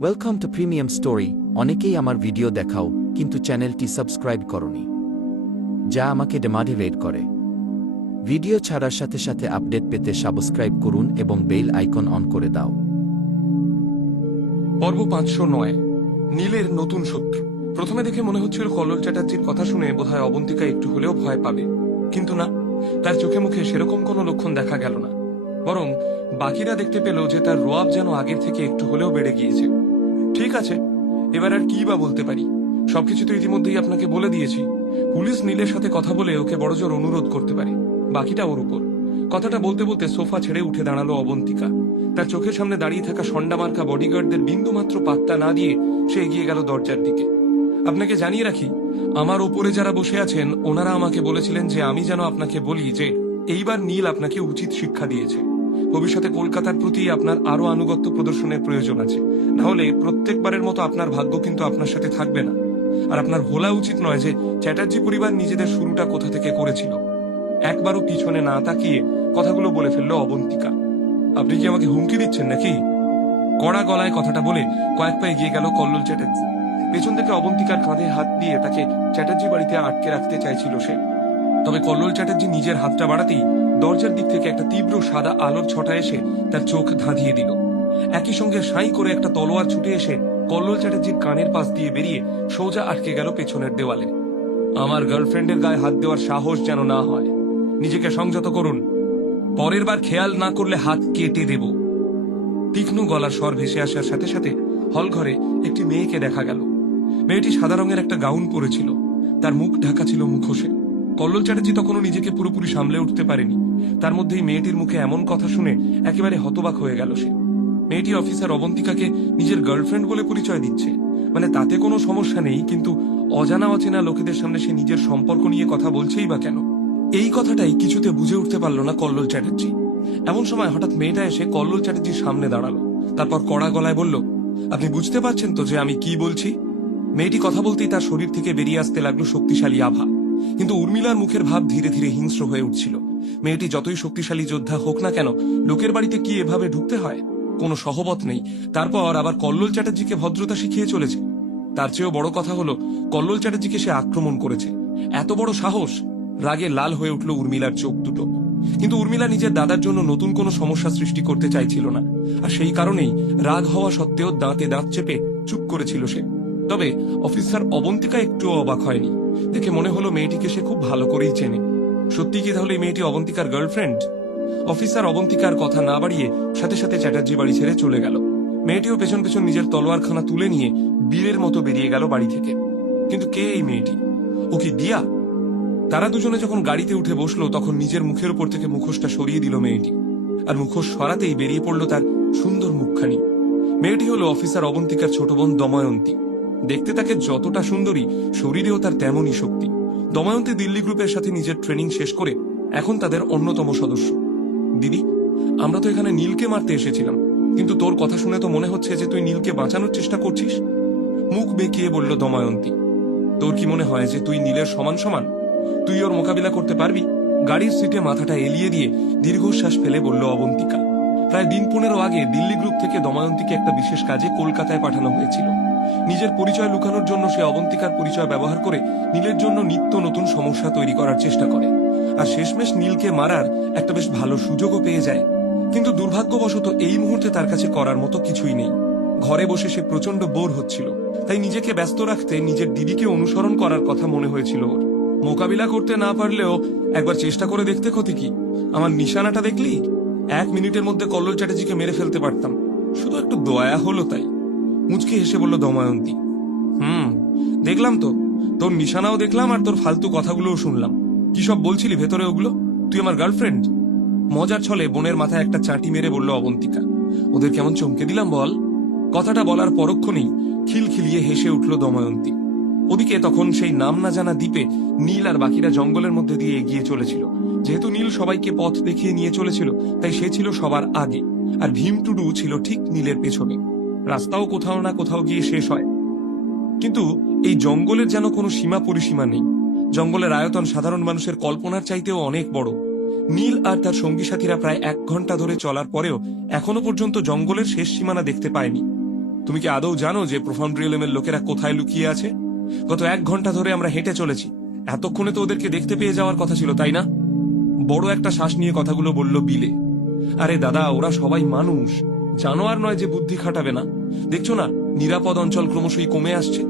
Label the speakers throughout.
Speaker 1: Welcome to premium story অনেকেই আমার video দেখাও, কিন্তু চ্যানেলটি সাবস্ক্রাইব করনি। যা আমাকে ডেমাটিভেট করে। ভিডিও ছাড়ার সাথে সাথে আপডেট পেতে সাবস্ক্রাইব করুন এবং বেল আইকন অন করে দাও।
Speaker 2: পর্ব পাঁচশো নয়। নীলের নতুন শত্রু। প্রথমে দেখে মনে হচ্ছিল কল্লোল চ্যাটার্জির কথা শুনে বোধহয় অবন্তিকা একটু হলেও ভয় পাবে। কিন্তু না, তার চোখে মুখে সেরকম কোনো লক্ষণ দেখা গেল না। বরং বাকিরা দেখতে পেল যে তার রোয়াব যেন আগের থেকে একটু হলেও বেড়ে গিয়েছে। ঠিক আছে, এবার আর কি বা বলতে পারি? সবকিছু তো ইতিমধ্যেই আপনাকে বলে দিয়েছি। পুলিশ নীলের সাথে কথা বলে ওকে বড়জোর অনুরোধ করতে পারে। বাকিটা ওর উপর। কথাটা বলতে বলতে সোফা ছেড়ে উঠে দাঁড়াল অবন্তিকা। তার চোখের সামনে দাঁড়িয়ে থাকা সন্ডামার্কা বডিগার্ডদের বিন্দুমাত্র পাত্তা না দিয়ে সে এগিয়ে গেল দরজার দিকে। আপনাকে জানিয়ে রাখি, আমার ওপরে যারা বসে আছেন, ওনারা আমাকে বলেছিলেন যে আমি যেন আপনাকে বলি যে, এইবার নীল আপনাকে উচিত শিক্ষা দিয়েছে। ভবিষ্যতে কলকাতার প্রতি আপনার আরও আনুগত্য প্রদর্শনের প্রয়োজন আছে। নাহলে প্রত্যেকবারের মতো আপনার ভাগ্য কিন্তু আপনার সাথে থাকবে না। আর আপনার ভোলা উচিত নয় যে চ্যাটার্জি পরিবার নিজেদের শুরুটা কোথা থেকে করেছিল। একবারও পিছনে না তাকিয়ে কথাগুলো বলে ফেলল অবন্তিকা। আপনি কি আমাকে হুমকি দিচ্ছেন নাকি? কড়া গলায় কথাটা বলে কয়েক পা এগিয়ে গেল কল্লোল চ্যাটার্জি। পেছন থেকে অবন্তিকার কাঁধে হাত দিয়ে তাকে চ্যাটার্জি বাড়িতে আটকে রাখতে চাইছিল সে। তবে কল্লোল চ্যাটার্জি নিজের হাতটা বাড়াতেই দরজার দিক থেকে একটা তীব্র সাদা আলোর ছটা এসে তার চোখ ধাঁধিয়ে দিল। একই সঙ্গে সাই করে একটা তলোয়ার ছুটে এসে কল্লোল চ্যাটার্জির কানের পাশ দিয়ে বেরিয়ে সোজা আটকে গেল পেছনের দেওয়ালে। আমার গার্লফ্রেন্ডের গায়ে হাত দেওয়ার সাহস যেন না হয়। নিজেকে সংযত করুন। পরের বার খেয়াল না করলে হাত কেটে দেব। তীক্ষ্ণ গলার স্বর ভেসে আসার সাথে সাথে হল ঘরে একটি মেয়েকে দেখা গেল। মেয়েটি সাদা রঙের একটা গাউন পরেছিল। তার মুখ ঢাকা ছিল মুখোশে। কল্লোল চ্যাটার্জি তখনও নিজেকে পুরোপুরি সামলে উঠতে পারেনি। তার মধ্যেই মেয়েটির মুখে এমন কথা শুনে একেবারে হতবাক হয়ে গেল সে। মেয়েটি অফিসার অবন্তিকাকে নিজের গার্লফ্রেন্ড বলে পরিচয় দিচ্ছে। মানে তাতে কোনো সমস্যা নেই, কিন্তু অজানা অচেনা লোকেদের সামনে সে নিজের সম্পর্ক নিয়ে কথা বলছেই বা কেন? এই কথাটাই কিছুতে বুঝে উঠতে পারল না কল্লোল চ্যাটার্জি। এমন সময় হঠাৎ মেয়েটা এসে কল্লোল চ্যাটার্জির সামনে দাঁড়াল। তারপর কড়া গলায় বলল, আপনি বুঝতে পারছেন তো যে আমি কি বলছি? মেয়েটি কথা বলতেই তার শরীর থেকে বেরিয়ে আসতে লাগল শক্তিশালী আভা। কিন্তু উর্মিলার মুখের ভাব ধীরে ধীরে হিংস্র হয়ে উঠছিল। মেয়েটি যতই শক্তিশালী যোদ্ধা হোক না কেন, লোকের বাড়িতে কি এভাবে ঢুকতে হয়? কোনো সহবত নেই। তারপর আবার কল্লোল চ্যাটার্জিকে ভদ্রতা শিখিয়ে চলেছে। তার চেয়েও বড় কথা হলো, কল্লোল চ্যাটার্জিকে সে আক্রমণ করেছে। এত বড় সাহস! রাগে লাল হয়ে উঠল উর্মিলার চোখ দুটো। কিন্তু উর্মিলা নিজের দাদার জন্য নতুন কোনো সমস্যা সৃষ্টি করতে চাইছিল না। আর সেই কারণেই রাগ হওয়া সত্ত্বেও দাঁতে দাঁত চেপে চুপ করেছিল সে। তবে অফিসার অবন্তিকা একটুও অবাক হয়নি। দেখে মনে হলো মেয়েটিকে সে খুব ভালো করেই চেনে। সত্যি কি তাহলে মেয়েটি অবন্তিকার গার্লফ্রেন্ড অফিসার অবন্তিকার কথা না বাড়িয়ে সাথে সাথে চ্যাটার্জি বাড়ি ছেড়ে চলে গেল। মেয়েটিও পেছন পেছন নিজের তলোয়ারখানা তুলে নিয়ে বীরের মতো বেরিয়ে গেল বাড়ি থেকে। কিন্তু কে এই মেয়েটি? ও কি দিয়া? তারা দুজনে যখন গাড়িতে উঠে বসল, তখন নিজের মুখের উপর থেকে মুখোশটা সরিয়ে দিল মেয়েটি। আর মুখোশ সরাতেই বেরিয়ে পড়ল তার সুন্দর মুখখানি। মেয়েটি হলো অফিসার অবন্তিকার ছোট বোন দময়ন্তী। দেখতে তাকে যতটা সুন্দরী, শরীরেও তার তেমনই শক্তি। দময়ন্তী দিল্লি গ্রুপের সাথে নিজের ট্রেনিং শেষ করে এখন তাদের অন্যতম সদস্য। দিদি, আমরা তো এখানে নীলকে মারতে এসেছিলাম, কিন্তু তোর কথা শুনে তো মনে হচ্ছে যে তুই নীলকে বাঁচানোর চেষ্টা করছিস? মুখ বেঁকিয়ে বলল দময়ন্তী, তোর কি মনে হয় যে তুই নীলের সমান সমান? তুই ওর মোকাবিলা করতে পারবি? গাড়ির সিটে মাথাটা এলিয়ে দিয়ে দীর্ঘশ্বাস ফেলে বলল অবন্তিকা। প্রায় দিন পনেরো আগে দিল্লি গ্রুপ থেকে দময়ন্তীকে একটা বিশেষ কাজে কলকাতায় পাঠানো হয়েছিল। নিজের পরিচয় লুকানোর জন্য সে অবন্তিকার পরিচয় ব্যবহার করে নীলের জন্য নিত্য নতুন সমস্যা তৈরি করার চেষ্টা করে। আর শেষমেশ নীলকে মারার একটা বেশ ভালো সুযোগও পেয়ে যায়। কিন্তু দুর্ভাগ্যবশত এই মুহূর্তে তার কাছে করার মতো কিছুই নেই। ঘরে বসে সে প্রচণ্ড বোর হচ্ছিল। তাই নিজেকে ব্যস্ত রাখতে নিজের দিদিকে অনুসরণ করার কথা মনে হয়েছিল ওর। মোকাবিলা করতে না পারলেও একবার চেষ্টা করে দেখতে ক্ষতি কি? আমার নিশানাটা দেখলি? এক মিনিটের মধ্যে কল্লোল চ্যাটার্জিকে মেরে ফেলতে পারতাম। শুধু একটু দয়া হলো তাই। মুচকি হেসে বলল, দময়ন্তী, হুম, দেখলাম তো। তোর নিশানাও দেখলাম আর তোর ফালতু কথাগুলোও শুনলাম। কি সব বলছিলি ভেতরে ওগুলো? তুই আমার গার্লফ্রেন্ড? মজার ছলে বোনের মাথায় একটা চাটি মেরে বলল, অবন্তিকা, ওদের কেমন চমকে দিলাম বল? কথাটা বলার পরক্ষণেই খিলখিলিয়ে হেসে উঠল দময়ন্তী। ওদিকে তখন সেই নাম না জানা দ্বীপে নীল আর বাকিরা জঙ্গলের মধ্যে দিয়ে এগিয়ে চলেছিল। যেহেতু নীল সবাইকে পথ দেখিয়ে নিয়ে চলেছিল, তাই সে ছিল সবার আগে, আর ভীম টুডু ছিল ঠিক নীলের পেছনে। রাস্তাও কোথাও না কোথাও গিয়ে শেষ হয়। কিন্তু এই জঙ্গলের যেন কোনো সীমা পরিসীমা নেই। জঙ্গলের আয়তন সাধারণ মানুষের কল্পনার চাইতেও অনেক বড়। নীল আর তার সঙ্গী সাথীরা প্রায় এক ঘণ্টা ধরে চলার পরেও এখনও পর্যন্ত জঙ্গলের শেষ সীমানা দেখতে পায়নি। তুমি কি আদৌ জানো যে প্রোফাউন্ড রিয়েলমের লোকেরা কোথায় লুকিয়ে আছে? গত এক ঘণ্টা ধরে আমরা হেঁটে চলেছি। এতক্ষণে তো ওদেরকে দেখতে পেয়ে যাওয়ার কথা ছিল, তাই না? বড় একটা শ্বাস নিয়ে কথাগুলো বলল বিলে। আরে দাদা, ওরা সবাই মানুষ। জানোয়ার নয় যে বুদ্ধি খাটাবে না। দেখছ না, নিরাপদ অঞ্চল ক্রমশই কমে আসছে।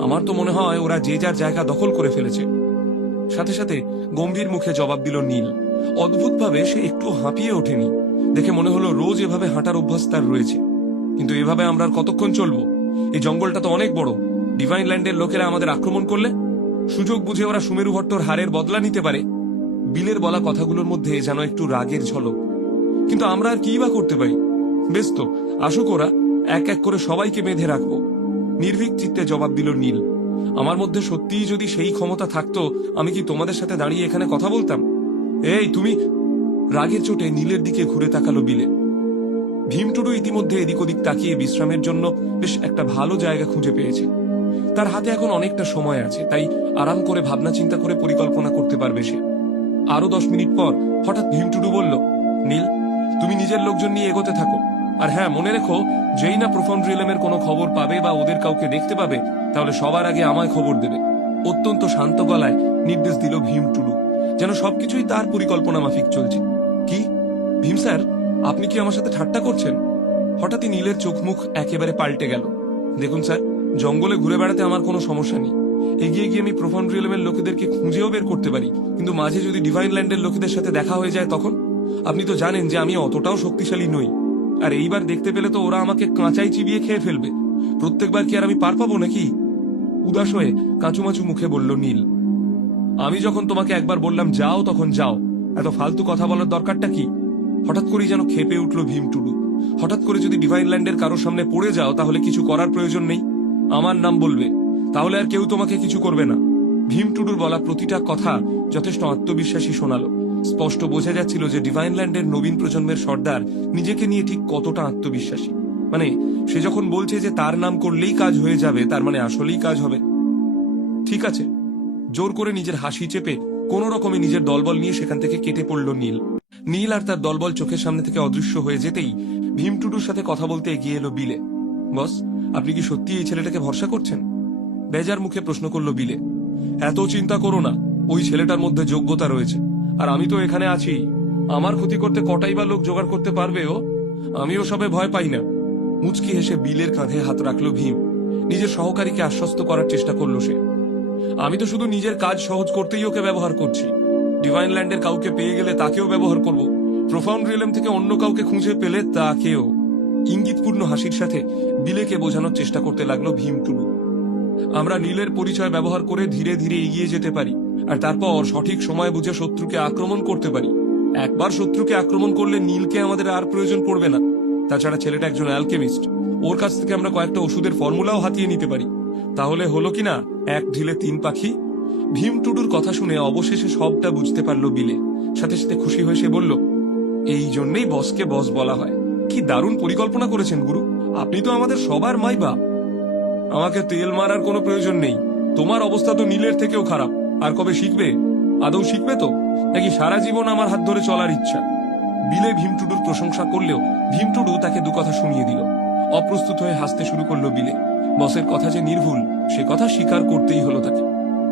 Speaker 2: আমার তো মনে হয় ওরা যে যার জায়গা দখল করে ফেলেছে। সাথে সাথে গম্ভীর মুখে জবাব দিল নীল। অদ্ভুতভাবে সে একটু হাঁপিয়ে ওঠেনি। দেখে মনে হলো রোজ এভাবে হাঁটার অভ্যাস তার রয়েছে। কিন্তু এভাবে আমরা আর কতক্ষণ চলবো? এই জঙ্গলটা তো অনেক বড়। ডিভাইন ল্যান্ডের লোকেরা আমাদের আক্রমণ করলে? সুযোগ বুঝে ওরা সুমেরু ভট্টর হারের বদলা নিতে পারে। বিলের বলা কথাগুলোর মধ্যে যেন একটু রাগের ঝলক। কিন্তু আমরা আর কি বা করতে পারি? বেশ তো, আসুক ওরা। এক এক করে সবাইকে বেঁধে রাখব। নির্ভীক চিত্তে জবাব দিল নীল। আমার মধ্যে সত্যিই যদি সেই ক্ষমতা থাকতো, আমি কি তোমাদের সাথে দাঁড়িয়ে এখানে কথা বলতাম? এই, তুমি? রাগের চোটে নীলের দিকে ঘুরে তাকালো বিলে। ভীমটুডু ইতিমধ্যে এদিক ওদিক তাকিয়ে বিশ্রামের জন্য বেশ একটা ভালো জায়গা খুঁজে পেয়েছে। তার হাতে এখন অনেকটা সময় আছে, তাই আরাম করে ভাবনা চিন্তা করে পরিকল্পনা করতে পারবে সে। আরও দশ মিনিট পর হঠাৎ ভীমটুডু বলল, নীল, তুমি নিজের লোকজন নিয়ে এগোতে থাকো। আর হ্যাঁ মনে রেখো, যেই না প্রোফাউন্ড রিয়েলমের কোনো খবর পাবে বা ওদের কাউকে দেখতে পাবে, তাহলে সবার আগে আমায় খবর দেবে। অত্যন্ত শান্ত গলায় নির্দেশ দিল ভীম টুডু যেন সবকিছুই তার পরিকল্পনা মাফিক চলছে। কি? ভীম স্যার, আপনি কি আমার সাথে ঠাট্টা করছেন? হঠাৎই নীলের চোখ মুখ একেবারে পাল্টে গেল। দেখুন স্যার, জঙ্গলে ঘুরে বেড়াতে আমার কোনো সমস্যা নেই। এগিয়ে গিয়ে আমি প্রোফাউন্ড রিয়েলমের লোকেদেরকে খুঁজেও বের করতে পারি, কিন্তু মাঝে যদি ডিভাইন ল্যান্ডের লোকেদের সাথে দেখা হয়ে যায় তখন? আপনি তো জানেন যে আমি অতটাও শক্তিশালী নই। আর এইবার দেখতে পেলে তো ওরা আমাকে কাঁচাই চিবিয়ে খেয়ে ফেলবে। প্রত্যেকবার কি আর আমি পার পাবো নাকি? উদাস হয়ে কাঁচুমাচু মুখে বলল, নীল, আমি যখন তোমাকে একবার বললাম যাও, তখন যাও। এত ফালতু কথা বলার দরকারটা কি? হঠাৎ করেই যেন খেপে উঠল ভীম টুডু। হঠাৎ করে যদি ডিভাইন ল্যান্ডের কারোর সামনে পড়ে যাও, তাহলে কিছু করার প্রয়োজন নেই। আমার নাম বলবে, তাহলে আর কেউ তোমাকে কিছু করবে না। ভীম টুডুর বলা প্রতিটা কথা যথেষ্ট আত্মবিশ্বাসী শোনালো। স্পষ্ট বোঝা যাচ্ছিল যে ডিভাইন ল্যান্ডের নবীন প্রজন্মের সর্দার নিজেকে নিয়ে ঠিক কতটা আত্মবিশ্বাসী। মানে সে যখন বলছে যে তার নাম করলেই কাজ হয়ে যাবে, তার মানে আসলেই কাজ হবে। ঠিক আছে, জোর করে নিজের হাসি চেপে কোন রকমে নিজের দলবল নিয়ে সেখান থেকে কেটে পড়ল নীল। নীল আর তার দলবল চোখের সামনে থেকে অদৃশ্য হয়ে যেতেই ভীম টুডুর সাথে কথা বলতে এগিয়ে এলো বিলে। বস, আপনি কি সত্যি এই ছেলেটাকে ভরসা করছেন? বেজার মুখে প্রশ্ন করল বিলে। এত চিন্তা করো না, ওই ছেলেটার মধ্যে যোগ্যতা রয়েছে। আর আমি তো এখানে আছি। আমার ক্ষতি করতে কটাই বা লোক জোগাড় করতে পারবে ও আমি সবে ভয় পাই না। মুচকি হেসে বিলের কাঁধে হাত রাখল ভীম। নিজের সহকারীকে আশ্বস্ত করার চেষ্টা করল সে। আমি তো শুধু নিজের কাজ সহজ করতেই ওকে ব্যবহার করছি। ডিভাইন ল্যান্ডের কাউকে পেয়ে গেলে তাকেও ব্যবহার করব। প্রোফাউন্ড রিয়েলম থেকে অন্য কাউকে খুঁজে পেলে তাকেও। ইঙ্গিতপূর্ণ হাসির সাথে বিলেকে বোঝানোর চেষ্টা করতে লাগল ভীম টুডু আমরা নীলের পরিচয় ব্যবহার করে ধীরে ধীরে এগিয়ে যেতে পারি। আর তারপর সঠিক সময় বুঝে শত্রুকে আক্রমণ করতে পারি। একবার শত্রুকে আক্রমণ করলে নীলকে আমাদের আর প্রয়োজন পড়বে না। তাছাড়া ছেলেটা একজন অ্যালকেমিস্ট ওর কাছ থেকে আমরা কয়েকটা ওষুধের ফর্মুলাও হাতিয়ে নিতে পারি। তাহলে হলো কি না এক ঢিলে তিন পাখি? ভীম টুডুর কথা শুনে অবশেষে সবটা বুঝতে পারল বিলে। সাথে সাথে খুশি হয়ে সে বলল, এই জন্যই বসকে বস বলা হয়। কি দারুণ পরিকল্পনা করেছেন গুরু। আপনি তো আমাদের সবার মাইবা। আমাকে তেল মারার কোনো প্রয়োজন নেই। তোমার অবস্থা তো নীলের থেকেও খারাপ। আর কবে শিখবে? আদৌ শিখবে তো? নাকি সারা জীবন আমার হাত ধরে চলার ইচ্ছা? বিলে ভীমটুডুর প্রশংসা করলেও ভীমটুডু তাকে দু কথা শুনিয়ে দিল। অপ্রস্তুত হয়ে হাসতে শুরু করল বিলে। বসের কথা যে নির্ভুল, সে কথা স্বীকার করতেই হলো তাকে।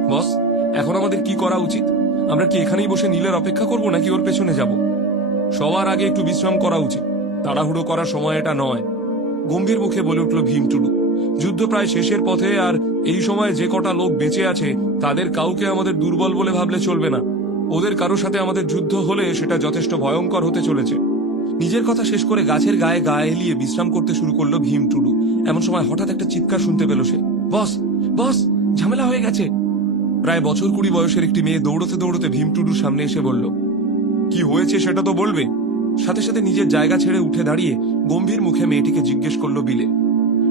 Speaker 2: বস, এখন আমাদের কি করা উচিত? আমরা কি এখানেই বসে নীলের অপেক্ষা করব নাকি ওর পেছনে যাব? সবার আগে একটু বিশ্রাম করা উচিত। তাড়াহুড়ো করার সময় এটা নয়। গম্ভীর মুখে বলে উঠল ভীমটুডু। যুদ্ধ প্রায় শেষের পথে আর এই সময় যে কটা লোক বেঁচে আছে, তাদের কাউকে আমাদের দুর্বল বলে ভাবলে চলবে না। ওদের কারোর সাথে আমাদের যুদ্ধ হলে সেটা যথেষ্ট ভয়ঙ্কর হতে চলেছে। নিজের কথা শেষ করে গাছের গায়ে গায়ে এলিয়ে বিশ্রাম করতে শুরু করল ভীম টুডু। এমন সময় হঠাৎ একটা চিৎকার শুনতে পেল সে। বস বস, ঝামেলা হয়ে গেছে। প্রায় বছর কুড়ি বয়সের একটি মেয়ে দৌড়তে দৌড়তে ভীম টুডুর সামনে এসে বলল, কি হয়েছে সেটা তো বলবে? সাথে সাথে নিজের জায়গা ছেড়ে উঠে দাঁড়িয়ে গম্ভীর মুখে মেয়েটিকে জিজ্ঞেস করল বিলে।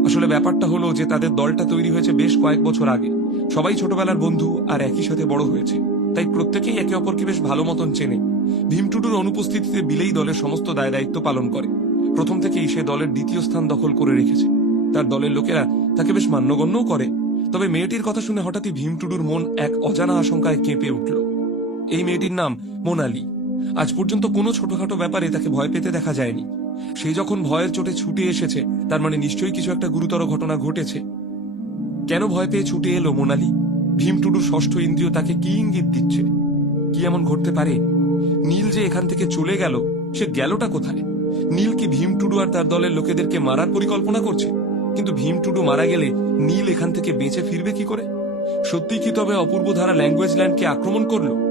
Speaker 2: আসলে ব্যাপারটা হলো যে তাদের দলটা তৈরি হয়েছে বেশ কয়েক বছর আগে। সবাই ছোটবেলার বন্ধু আর একই সাথে বড় হয়েছে। তাই প্রত্যেকেই একে অপরকে বেশ ভালো মতন চেনে। ভীমটুডুর অনুপস্থিতিতে বিলেই দলের সমস্ত দায় দায়িত্ব পালন করে। প্রথম থেকেই সে দলের দ্বিতীয় স্থান দখল করে রেখেছে। তার দলের লোকেরা তাকে বেশ মান্যগণ্যও করে। তবে মেয়েটির কথা শুনে হঠাৎই ভীমটুডুর মন এক অজানা আশঙ্কায় কেঁপে উঠল। এই মেয়েটির নাম মোনালি। আজ পর্যন্ত কোনো ছোটখাটো ব্যাপারে তাকে ভয় পেতে দেখা যায়নি। সে যখন ভয়ের চোটে ছুটে এসেছে তার মানে নিশ্চয়ই কিছু একটা গুরুতর ঘটনা ঘটেছে। কেন ভয় পেয়ে ছুটে এলো মোনালি? ভীম টুডুর ষষ্ঠ ইন্দ্রিয় তাকে কি ইঙ্গিত দিচ্ছে? কি এমন ঘটতে পারে? নীল যে এখান থেকে চলে গেল, সে গেলটা কোথায়? নীল কি ভীম টুডু আর তার দলের লোকেদেরকে মারার পরিকল্পনা করছে? কিন্তু ভীম টুডু মারা গেলে নীল এখান থেকে বেঁচে ফিরবে কি করে? সত্যি কি তবে অপূর্ব ধারা ল্যাঙ্গুয়েজ ল্যান্ডকে আক্রমণ করল?